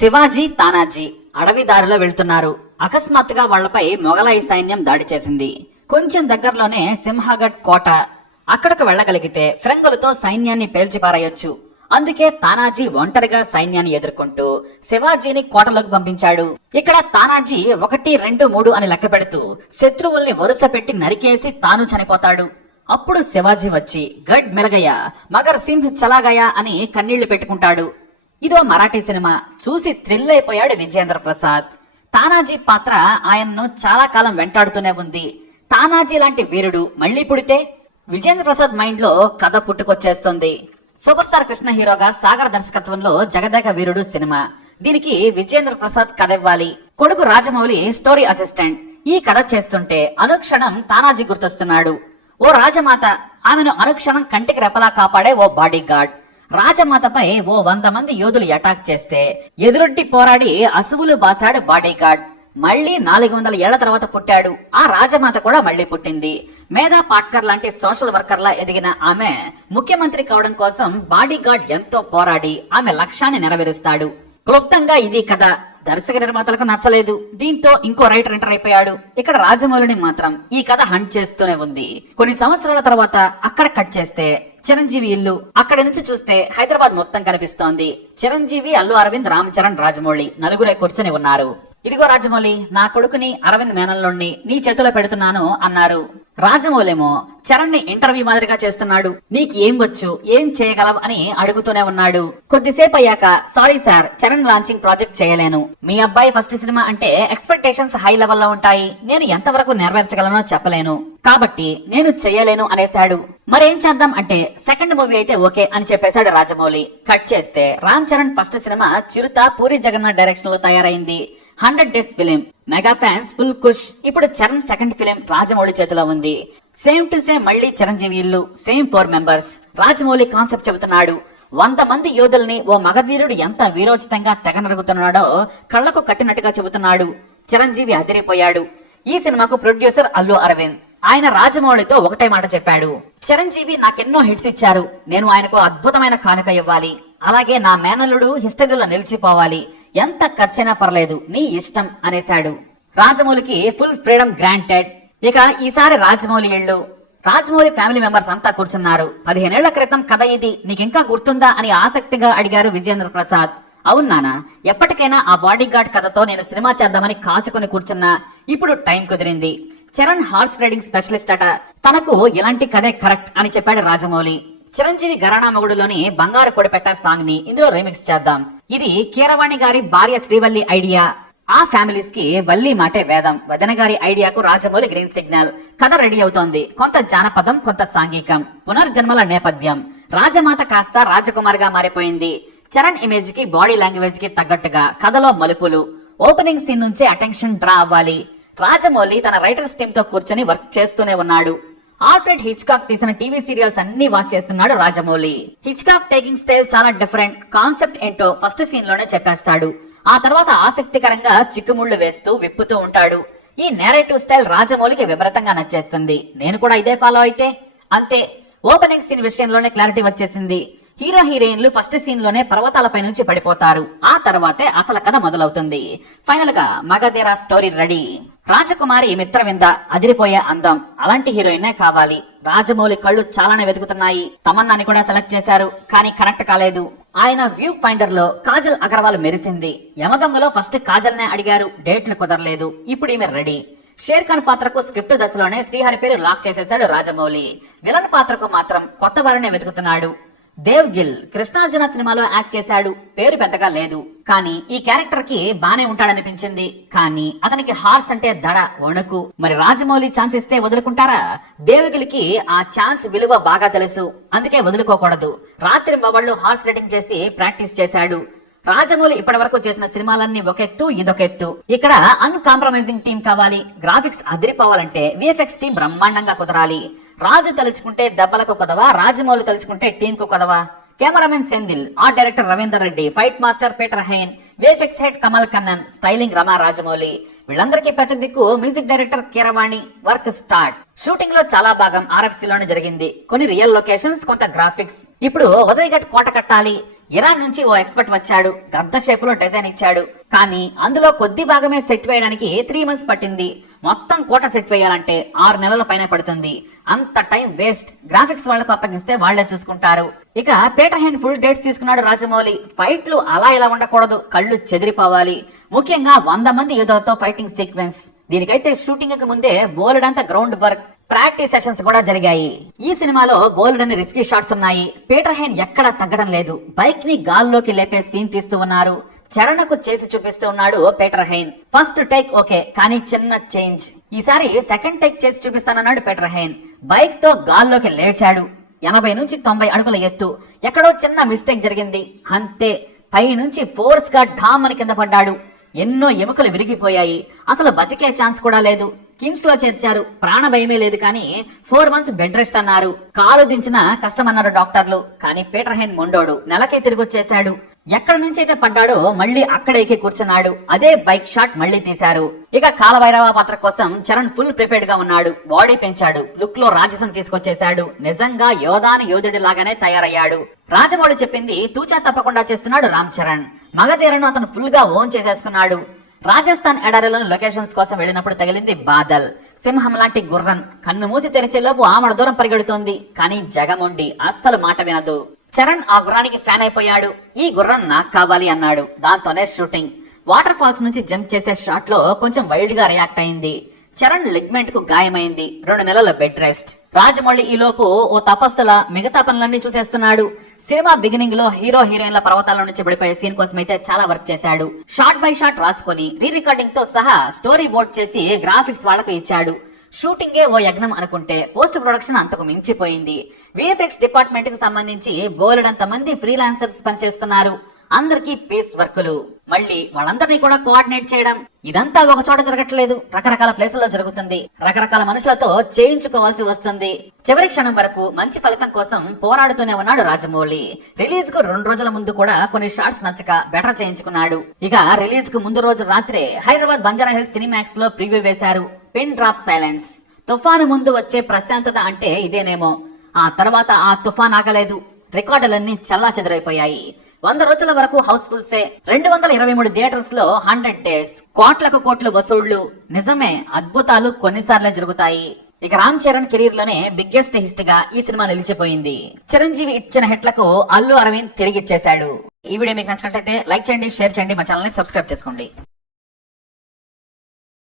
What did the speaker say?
శివాజీ తానాజీ అడవి దారిలో వెళ్తున్నారు. అకస్మాత్తుగా వాళ్ళపై మొఘలాయి సైన్యం దాడి చేసింది. కొంచెం దగ్గరలోనే సింహగఢ్ కోట. అక్కడకు వెళ్ళగలిగితే ఫ్రెంగులతో సైన్యాన్ని పేల్చిపారేయొచ్చు. అందుకే తానాజీ ఒంటరిగా సైన్యాన్ని ఎదుర్కొంటూ శివాజీని కోటలోకి పంపించాడు. ఇక్కడ తానాజీ ఒకటి రెండు మూడు అని లెక్క పెడుతూ శత్రువుల్ని వరుస పెట్టి నరికేసి తాను చనిపోతాడు. అప్పుడు శివాజీ వచ్చి గడ్ మెలగయ్య మగర్ సింహ్ చలాగయ అని కన్నీళ్ళు పెట్టుకుంటాడు. ఇదో మరాఠీ సినిమా. చూసి థ్రిల్ అయిపోయాడు విజేంద్ర ప్రసాద్. తానాజీ పాత్ర ఆయన్ను చాలా కాలం వెంటాడుతూనే ఉంది. తానాజీ లాంటి వీరుడు మళ్ళీ పుడితే విజేంద్ర ప్రసాద్ మైండ్లో కథ పుట్టుకొచ్చేస్తుంది. సూపర్ స్టార్ కృష్ణ హీరోగా సాగర్ దర్శకత్వంలో జగదేక వీరుడు సినిమా. దీనికి విజేంద్ర ప్రసాద్ కథ ఇవ్వాలి. కొడుకు రాజమౌళి స్టోరీ అసిస్టెంట్. ఈ కథ చేస్తుంటే అనుక్షణం తానాజీ గుర్తొస్తున్నాడు. ఓ రాజమాత ఆమెను అనుక్షణం కంటికి రెపలా కాపాడే ఓ బాడీ గార్డ్ రాజమాతపై ఓ వంద మంది యోధులు అటాక్ చేస్తే ఎదురొడ్డి పోరాడి అసువులు బాసాడు బాడీ గార్డ్ మళ్ళీ నాలుగు వందల ఏళ్ళ తర్వాత పుట్టాడు. ఆ రాజమాత కూడా మళ్ళీ పుట్టింది. మేధా పాట్కర్ లాంటి సోషల్ వర్కర్లా ఎదిగిన ఆమె ముఖ్యమంత్రి కావడం కోసం బాడీ గార్డ్ ఎంతో పోరాడి ఆమె లక్ష్యాన్ని నెరవేరుస్తాడు. క్లుప్తంగా ఇది కథ. దర్శక నిర్మాతలకు నచ్చలేదు. దీంతో ఇంకో రైటర్ ఎంటర్ అయిపోయాడు. ఇక్కడ రాజమౌళిని మాత్రం ఈ కథ హంట్ చేస్తూనే ఉంది. కొన్ని సంవత్సరాల తర్వాత అక్కడ కట్ చేస్తే చిరంజీవి ఇల్లు అక్కడి నుంచి చూస్తే హైదరాబాద్ మొత్తం కనిపిస్తోంది. చిరంజీవి అల్లు అరవింద్ రామ్ చరణ్ రాజమౌళి నలుగురే కూర్చొని ఉన్నారు. ఇదిగో రాజమౌళి నా కొడుకుని అరవింద్ మేనల్లోని నీ చేతిలో పెడుతున్నాను అన్నారు. రాజమౌళేమో చరణ్ని ఇంటర్వ్యూ మాదిరిగా చేస్తున్నాడు. నీకు ఏం వచ్చు ఏం చేయగలవు అని అడుగుతూనే ఉన్నాడు. కొద్దిసేపు అయ్యాక sorry sir Charan launching project చేయలేను. మీ అబ్బాయి ఫస్ట్ సినిమా అంటే ఎక్స్పెక్టేషన్స్ హై లెవెల్లో ఉంటాయి. నేను ఎంతవరకు నెరవేర్చగలనో చెప్పలేను. కాబట్టి నేను చెయ్యలేను అనేశాడు. మరేం చేద్దాం అంటే సెకండ్ మూవీ అయితే ఓకే అని చెప్పేశాడు రాజమౌళి. కట్ చేస్తే రామ్ చరణ్ ఫస్ట్ సినిమా చిరుత పూరి జగన్నాథ్ డైరెక్షన్లో తయారైంది. Hundred days film. Mega fans full కుష్. ఇప్పుడు చరణ్ సెకండ్ ఫిలిం రాజమౌళి చేతిలో ఉంది. సేమ్ టు సేమ్ మళ్ళీ చిరంజీవి ఇల్లు same four members. Rajamouli concept చెబుతున్నాడు. వంద మంది యోధుల్ని ఓ మగధీరుడు ఎంత వీరోచితంగా తెగ నరుగుతున్నాడో కళ్ళకు కట్టినట్టుగా చెబుతున్నాడు. చిరంజీవి అదిరిపోయాడు. ఈ సినిమాకు ప్రొడ్యూసర్ అల్లు అరవింద్. ఆయన రాజమౌళితో ఒకటే మాట చెప్పాడు. చిరంజీవి నాకెన్నో హిట్స్ ఇచ్చారు. నేను ఆయనకు అద్భుతమైన కానుక ఇవ్వాలి. అలాగే నా మేనల్లుడు హిస్టరీలో నిలిచిపోవాలి. ఎంత ఖర్చైనా పర్లేదు నీ ఇష్టం అనేశాడు. రాజమౌళికి ఫుల్ ఫ్రీడమ్ గ్రాంటెడ్ ఇక ఈసారి రాజమౌళి ఇళ్ళు. రాజమౌళి ఫ్యామిలీ మెంబర్స్ అంతా కూర్చున్నారు. పదిహేనేళ్ళ క్రితం కథ ఇది. నీకింకా గుర్తుందా అని ఆసక్తిగా అడిగారు విజేంద్ర ప్రసాద్. అవును నానా ఎప్పటికైనా ఆ బాడీ గార్డ్ కథతో నేను సినిమా చేద్దామని కాచుకుని కూర్చున్నా. ఇప్పుడు టైం కుదిరింది. చరణ్ హార్స్ రైడింగ్ స్పెషలిస్ట్ అట. తనకు ఇలాంటి కథే కరెక్ట్ అని చెప్పాడు రాజమౌళి. చిరంజీవి గరాణా మొగుడులోని బంగారు కొడిపెట్ట సాంగ్ని ఇందులో రీమిక్స్ చేద్దాం. ఇది కీరవాణి గారి భార్య శ్రీవల్లి ఐడియా. ఆ ఫ్యామిలీస్కి వల్లి మాటే వేదం. వదన గారి ఐడియాకు రాజమౌళి గ్రీన్ సిగ్నల్. కథ రెడీ అవుతోంది. కొంత జానపదం కొంత సాంఘికం. పునర్జన్మల నేపథ్యం. రాజమాత కాస్త రాజకుమారిగా మారిపోయింది. చరణ్ ఇమేజ్కి బాడీ లాంగ్వేజ్కి తగ్గట్టుగా కథలో మలుపులు. ఓపెనింగ్ సీన్ నుంచే అటెన్షన్ డ్రా అవ్వాలి. రాజమౌళి తన రైటర్స్ టీమ్తో కూర్చొని వర్క్ చేస్తూనే ఉన్నాడు. ఆల్ఫ్రెడ్ హిచ్కాక్ తీసిన టీవీ సీరియల్స్ అన్ని వాచ్ చేస్తున్నాడు రాజమౌళి. హిచ్కాక్ టేకింగ్ స్టైల్ చాలా డిఫరెంట్ కాన్సెప్ట్ ఏంటో ఫస్ట్ సీన్లోనే చెప్పేస్తాడు. ఆ తర్వాత ఆసక్తికరంగా చిక్కుముళ్ళు వేస్తూ విప్పుతూ ఉంటాడు. ఈ నేరేటివ్ స్టైల్ రాజమౌళికి విపరీతంగా నచ్చేస్తుంది. నేను కూడా ఇదే ఫాలో అయితే. అంతే. ఓపెనింగ్ సీన్ విషయంలోనే క్లారిటీ వచ్చేసింది. హీరో హీరోయిన్లు ఫస్ట్ సీన్లోనే పర్వతాలపై నుంచి పడిపోతారు. ఆ తర్వాతే అసలు కథ మొదలవుతుంది. ఫైనల్గా మగధీర స్టోరీ రెడీ. రాజకుమారి మిత్రవింద అదిరిపోయే అందం. అలాంటి హీరోయినే కావాలి. రాజమౌళి కళ్ళు చాలానే వెతుకుతున్నాయి. తమన్నాని కూడా సెలెక్ట్ చేశారు కానీ కరెక్ట్ కాలేదు. ఆయన వ్యూ ఫైండర్లో కాజల్ అగర్వాల్ మెరిసింది. యమదొంగలో ఫస్ట్ కాజల్ నే అడిగారు. డేట్లు కుదరలేదు. ఇప్పుడు ఈమె రెడీ. షేర్ ఖాన్ పాత్రకు స్క్రిప్ట్ దశలోనే శ్రీహరి పేరు లాక్ చేసేశాడు రాజమౌళి. విలన్ పాత్రకు మాత్రం కొత్త వారినే వెతుకుతున్నాడు. దేవ్ గిల్ కృష్ణార్జున సినిమాలో యాక్ట్ చేశాడు. పేరు పెద్దగా లేదు. కానీ ఈ క్యారెక్టర్కి బానే ఉంటాడనిపించింది. కానీ అతనికి హార్స్ అంటే దడ వణుకు. మరి రాజమౌళి ఛాన్స్ ఇస్తే వదులుకుంటారా? దేవగిల్కి ఆ ఛాన్స్ విలువ బాగా తెలుసు. అందుకే వదులుకోకూడదు. రాత్రి మవళ్ళు హార్స్ రైడింగ్ చేసి ప్రాక్టీస్ చేశాడు. రాజమౌళి ఇప్పటి వరకు చేసిన సినిమాలన్నీ ఒక ఎత్తు ఇదొక ఎత్తు ఇక్కడ అన్కాంప్రమైజింగ్ టీం కావాలి గ్రాఫిక్స్ అదిరిపోవాలంటే విఎఫ్ఎక్స్ టీం బ్రహ్మాండంగా కుదరాలి. రాజు తలుచుకుంటే దెబ్బలకు కొదవా రాజమౌళి తలుచుకుంటే టీం కు కొదవా? Cameraman Senthil art director Ravinder Reddy fight master Peter Hein VFX head Kamal Kannan styling Rama Rajamouli. వీళ్ళందరికీ ప్రతి దిక్కు music director Keeravani work start. షూటింగ్లో చాలా భాగం ఆర్ఎఫ్సి లోనే జరిగింది. కొన్ని రియల్ లొకేషన్స్ కొంత గ్రాఫిక్స్. ఇప్పుడు ఉదయగట్ కోట కట్టాలి. ఇరాన్ నుంచి ఓ ఎక్స్పర్ట్ వచ్చాడు. గద్ద షేప్లో డిజైన్ ఇచ్చాడు. కానీ అందులో కొద్ది భాగమే సెట్ వేయడానికి త్రీ మంత్స్ పట్టింది. మొత్తం కోట సెట్ వేయాలంటే ఆరు నెలల పైన పడుతుంది. అంత టైం వేస్ట్. గ్రాఫిక్స్ వాళ్ళకు అప్పగిస్తే వాళ్ళే చూసుకుంటారు. ఇక పీటర్ హెన్ ఫుల్ డేట్స్ తీసుకున్నాడు రాజమౌళి. ఫైట్లు అలా ఇలా ఉండకూడదు. కళ్ళు చెదిరిపోవాలి. ముఖ్యంగా వంద మంది యోధులతో ఫైటింగ్ సీక్వెన్స్. దీనికైతే షూటింగ్కి ముందే బోలెడంత గ్రౌండ్ వర్క్ ప్రాక్టీస్ సెషన్స్ కూడా జరిగాయి. ఈ సినిమాలో బోల్డని రిస్కీ షాట్స్ ఉన్నాయి. పీటర్ హెన్ ఎక్కడా తగ్గడం లేదు. బైక్ని గాల్లోకి లేపే సీన్ తీస్తూ ఉన్నారు. చరణకు చేసి చూపిస్తూ ఉన్నాడు Peter Hein first take okay కానీ చిన్న చేంజ్ ఈసారి సెకండ్ టేక్ చేసి చూపిస్తానన్నాడు పీటర్ హెయిన్ బైక్తో గాల్లోకి లేచాడు. ఎనభై నుంచి తొంభై అడుగుల ఎత్తు. ఎక్కడో చిన్న మిస్టేక్ జరిగింది. అంతే పై నుంచి ఫోర్స్గా ఢామ్ అని కింద పడ్డాడు. ఎన్నో ఎముకలు విరిగిపోయాయి. అసలు బతికే ఛాన్స్ కూడా లేదు. కిమ్స్లో చేర్చారు. ప్రాణ భయమే లేదు కానీ ఫోర్ మంత్స్ బెడ్ రెస్ట్ అన్నారు. కాలు దించిన కష్టమన్నారు డాక్టర్లు. కానీ పీటర్ హెన్ మొండోడు. నెలకే తిరిగి వచ్చేశాడు ఎక్కడ నుంచి అయితే పడ్డాడో మళ్ళీ అక్కడ ఎక్కి కూర్చున్నాడు. అదే బైక్ షాట్ మళ్ళీ తీశారు. ఇక కాలభైరవ పాత్ర కోసం చరణ్ ఫుల్ ప్రిపేర్డ్గా ఉన్నాడు. బాడీ పెంచాడు. లుక్లో రాజసం తీసుకొచ్చేశాడు. నిజంగా యోధాని యోధుడి లాగానే తయారయ్యాడు. రాజమౌళి చెప్పింది తూచా తప్పకుండా చేస్తున్నాడు రామ్ చరణ్. మగధీరను అతను ఫుల్గా ఓన్ చేసేసుకున్నాడు. రాజస్థాన్ ఎడారిలోని లొకేషన్స్ కోసం వెళ్ళినప్పుడు తగిలింది బాదల్. సింహం లాంటి గుర్రం. కన్ను మూసి తెరిచేలోపు ఆమడ దూరం పరిగెడుతోంది. కానీ జగముండి. అస్సలు మాట వినదు. చరణ్ ఆ గుర్రానికి ఫ్యాన్ అయిపోయాడు. ఈ గుర్రం నాకు కావాలి అన్నాడు. దాంతోనే షూటింగ్. వాటర్ ఫాల్స్ నుంచి జంప్ చేసే షాట్లో కొంచెం వైల్డ్గా రియాక్ట్ అయింది. చరణ్ లిగ్మెంట్కు గాయమైంది. రెండు నెలల బెడ్ రెస్ట్ రాజమౌళి ఈ లోపు ఓ తపస్సుల మిగతా పనులన్నీ చూసేస్తున్నాడు. సినిమా బిగినింగ్లో హీరో హీరోయిన్ల పర్వతాల నుంచి పడిపోయే సీన్ కోసం అయితే చాలా వర్క్ చేశాడు. షార్ట్ బై షాట్ రాసుకొని రీ రికార్డింగ్తో సహా స్టోరీ బోర్డ్ చేసి గ్రాఫిక్స్ వాళ్ళకు ఇచ్చాడు. షూటింగే ఓ యజ్ఞం అనుకుంటే పోస్ట్ ప్రొడక్షన్ అంతకు మించిపోయింది. విఎఫ్ఎక్స్ డిపార్ట్మెంట్కు సంబంధించి బోలెడంత మంది ఫ్రీలాన్సర్స్ పనిచేస్తున్నారు. అందరికీ పీస్ వర్కులు. మళ్ళీ వాళ్ళందరినీ కూడా కోఆర్డినేట్ చేయడం. ఇదంతా ఒక చోట జరగట్లేదు. రకరకాల ప్లేసుల్లో జరుగుతుంది. రకరకాల మనుషులతో చేయించుకోవాల్సి వస్తుంది. చివరి క్షణం వరకు మంచి ఫలితం కోసం పోరాడుతూనే ఉన్నాడు రాజమౌళి. రిలీజ్కు రెండు రోజుల ముందు కూడా కొన్ని షార్ట్స్ నచ్చక బెటర్ చేయించుకున్నాడు. ఇక రిలీజ్కు ముందు రోజు రాత్రే హైదరాబాద్ బంజారా హిల్స్ సినిమాక్స్లో ప్రివ్యూ వేశారు. పిన్ డ్రాప్ సైలెన్స్ తుఫాను ముందు వచ్చే ప్రశాంతత అంటే ఇదేనేమో. ఆ తర్వాత ఆ తుఫాన్ ఆగలేదు. రికార్డులన్నీ చల్లా చెదరైపోయాయి వంద రోజుల వరకు హౌస్ఫుల్సే. రెండు వందల ఇరవై మూడు థియేటర్స్లో హండ్రెడ్ డేస్. కోట్లకు కోట్లు వసూళ్ళు. నిజమే అద్భుతాలు కొన్నిసార్లే జరుగుతాయి. ఇక రామ్ చరణ్ కెరీర్లోనే బిగ్గెస్ట్ హిస్ట్గా ఈ సినిమా నిలిచిపోయింది. చిరంజీవి ఇచ్చిన హిట్లకు అల్లు అరవింద్ తిరిగిచ్చేశాడు. ఈ వీడియో మీకు నచ్చినట్లయితే లైక్ చేయండి షేర్ చేయండి మా ఛానల్ని సబ్స్క్రైబ్ చేసుకోండి.